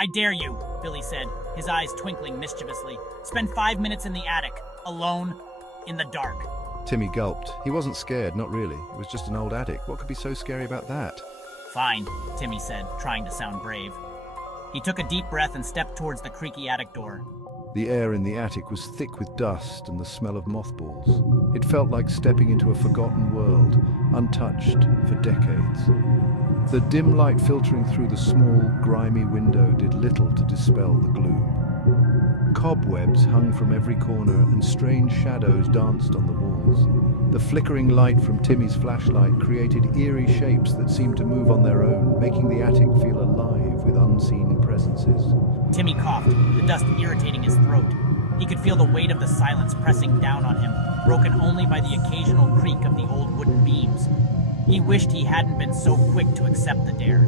I dare you, Billy said, his eyes twinkling mischievously. Spend 5 minutes in the attic, alone, in the dark. Timmy gulped. He wasn't scared, not really. It was just an old attic. What could be so scary about that? Fine, Timmy said, trying to sound brave. He took a deep breath and stepped towards the creaky attic door. The air in the attic was thick with dust and the smell of mothballs. It felt like stepping into a forgotten world, untouched for decades. The dim light filtering through the small, grimy window did little to dispel the gloom. Cobwebs hung from every corner and strange shadows danced on the walls. The flickering light from Timmy's flashlight created eerie shapes that seemed to move on their own, making the attic feel alive with unseen presences. Timmy coughed, the dust irritating his throat. He could feel the weight of the silence pressing down on him, broken only by the occasional creak of the old wooden beams. He wished he hadn't been so quick to accept the dare.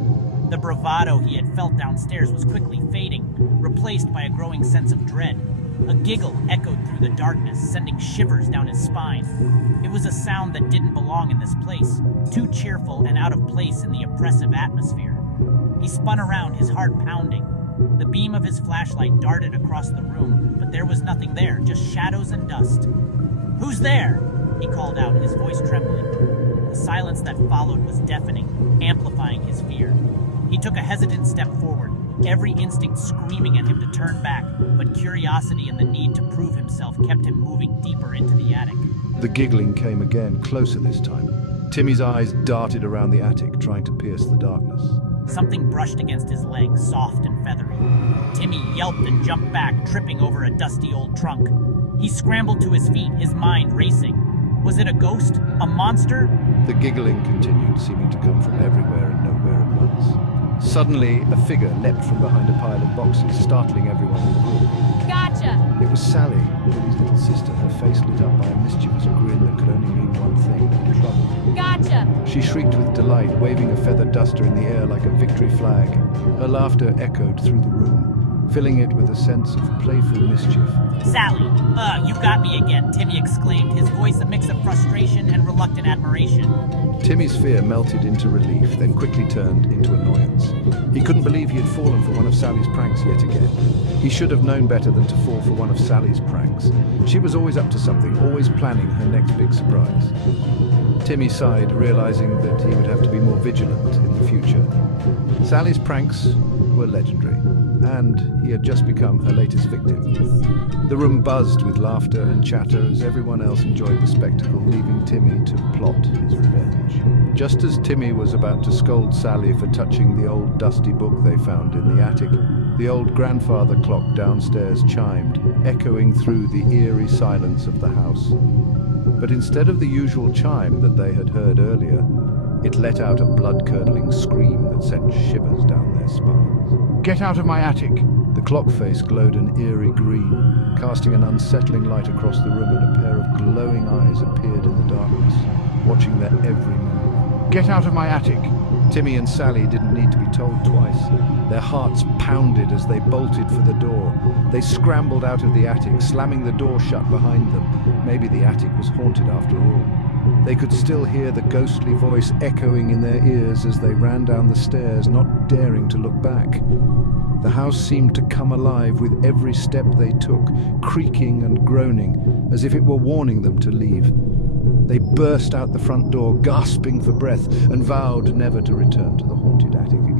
The bravado he had felt downstairs was quickly fading, replaced by a growing sense of dread. A giggle echoed through the darkness, sending shivers down his spine. It was a sound that didn't belong in this place, too cheerful and out of place in the oppressive atmosphere. He spun around, his heart pounding. The beam of his flashlight darted across the room, but there was nothing there, just shadows and dust. "Who's there?" he called out, his voice trembling. The silence that followed was deafening, amplifying his fear. He took a hesitant step forward, every instinct screaming at him to turn back, but curiosity and the need to prove himself kept him moving deeper into the attic. The giggling came again, closer this time. Timmy's eyes darted around the attic, trying to pierce the darkness. Something brushed against his leg, soft and feathery. Timmy yelped and jumped back, tripping over a dusty old trunk. He scrambled to his feet, his mind racing. Was it a ghost? A monster? The giggling continued, seeming to come from everywhere and nowhere at once. Suddenly, a figure leapt from behind a pile of boxes, startling everyone in the room. Gotcha! It was Sally, Billy's little sister, her face lit up by a mischievous grin that could only mean one thing: trouble. Gotcha! She shrieked with delight, waving a feather duster in the air like a victory flag. Her laughter echoed through the room, filling it with a sense of playful mischief. "Sally, you got me again," Timmy exclaimed, his voice a mix of frustration and reluctant admiration. Timmy's fear melted into relief, then quickly turned into annoyance. He couldn't believe he had fallen for one of Sally's pranks yet again. He should have known better than to fall for one of Sally's pranks. She was always up to something, always planning her next big surprise. Timmy sighed, realizing that he would have to be more vigilant in the future. Sally's pranks were legendary, and he had just become her latest victim. The room buzzed with laughter and chatter as everyone else enjoyed the spectacle, leaving Timmy to plot his revenge. Just as Timmy was about to scold Sally for touching the old dusty book they found in the attic, the old grandfather clock downstairs chimed, echoing through the eerie silence of the house. But instead of the usual chime that they had heard earlier, it let out a blood-curdling scream that sent shivers down their spines. "Get out of my attic!" The clock face glowed an eerie green, casting an unsettling light across the room, and a pair of glowing eyes appeared in the darkness, watching their every move. "Get out of my attic!" Timmy and Sally didn't need to be told twice. Their hearts pounded as they bolted for the door. They scrambled out of the attic, slamming the door shut behind them. Maybe the attic was haunted after all. They could still hear the ghostly voice echoing in their ears as they ran down the stairs, not daring to look back. The house seemed to come alive with every step they took, creaking and groaning, as if it were warning them to leave. They burst out the front door, gasping for breath, and vowed never to return to the haunted attic again.